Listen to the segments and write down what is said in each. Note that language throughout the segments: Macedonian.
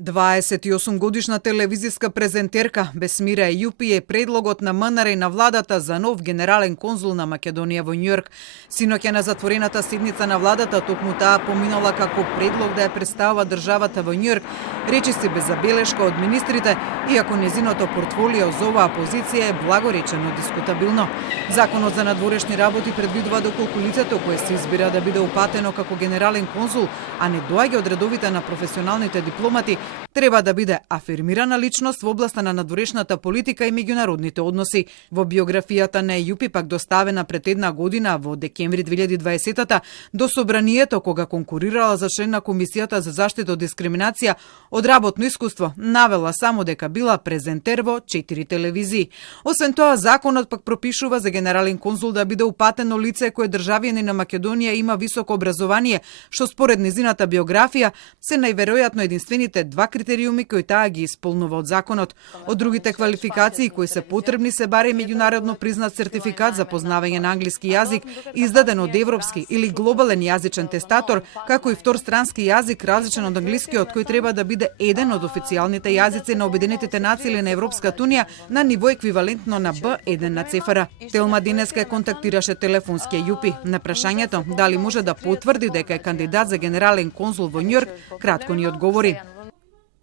28-годишна телевизиска презентерка Бесмира Ејупи е предлогот на МНР и на владата за нов генерален конзул на Македонија во Њујорк. Синоќа на затворената седница на владата токму таа поминала како предлог да ја представува државата во Њујорк, речиси без забелешка од министрите, иако незиното портфолио за оваа позиција е благоречено дискутабилно. Законот за надворешни работи предвидува доколку лицето кое се избира да биде упатено како генерален конзул, а не доаѓа од редовите на професионалните дипломати, треба да биде афирмирана личност во областа на надворешната политика и меѓународните односи. Во биографијата на Ејупи, пак доставена пред една година во декември 2020-та до собранието кога конкурирала за член на Комисијата за заштита од дискриминација, од работно искуство навела само дека била презентер во 4 телевизии. Освен тоа, законот пак пропишува за генерален конзул да биде упатено лице кое државјанин на Македонија има високо образование, што според незината биографија се најверојатно единствените два критериуми кои таа ги исполнува од законот. Од другите квалификации кои се потребни се баре и меѓународно признат сертификат за познавање на англиски јазик, издаден од европски или глобален јазичен тестатор, како и вторстрански јазик различен од англискиот, кој треба да биде еден од официјалните јазици на Обединетите нации или на Европската унија на ниво еквивалентно на B1 на ЦФР. Телма денеска контактираше телефонски Ејупи. На прашањето дали може да потврди дека е кандидат за генерален конзул во Њујорк, кратко ни одговори: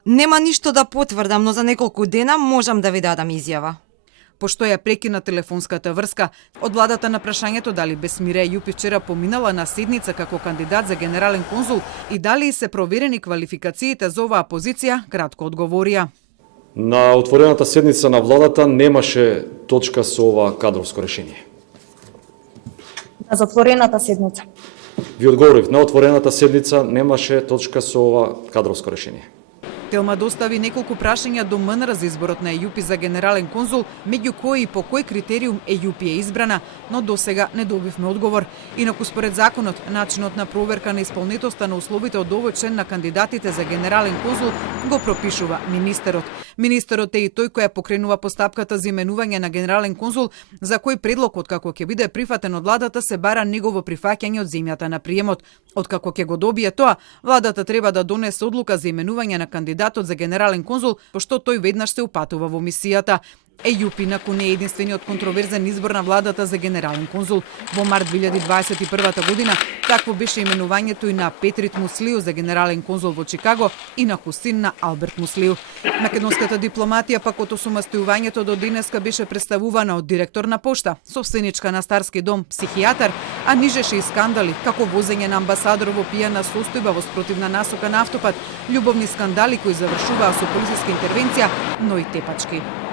Нема ништо да потврдам, но за неколку дена можам да ви дадам изјава. Пошто ја прекина телефонската врска, од владата на прашањето дали Бесмира Ејупи вчера поминала на седница како кандидат за генерален конзул и дали се проверени квалификациите за оваа позиција, кратко одговорија: На отворената седница на владата немаше точка со ова кадровско решение. На затворената седница. Ви одговорив, на отворената седница немаше точка со ова кадровско решение. Телма достави неколку прашања до МНР за изборот на Ејупи за генерален конзул, меѓу кои и по кој критериум Ејупи е избрана, но досега не добивме одговор. Инаку според законот, начинот на проверка на исполнетоста на условите од овој член на кандидатите за генерален конзул го пропишува министерот. Министерот е и тој кој ја покренува постапката за именување на генерален конзул, за кој предлогот како ќе биде прифатен од владата се бара негово прифаќање од земјата на приемот. Откако ќе го добие тоа, владата треба да донесе одлука за именување на кандидатот за генерален конзул, пошто тој веднаш се упатува во мисијата. Ејупи наку не е единствениот контроверзен избор на владата за генерален конзул. Во март 2021 година такво беше именувањето и на Петрит Муслију за генерален конзул во Чикаго и на син на Алберт Муслију. Македонската дипломатија пак од осумастиувањето до денеска беше представувана од директор на пошта, собственичка на Старски дом, психијатар, а нижеше и скандали како возење на амбасадор во пијана состојба во спротивна насока на автопат, љубовни скандали кои завршуваа со полициска интервенција, но и тепачки.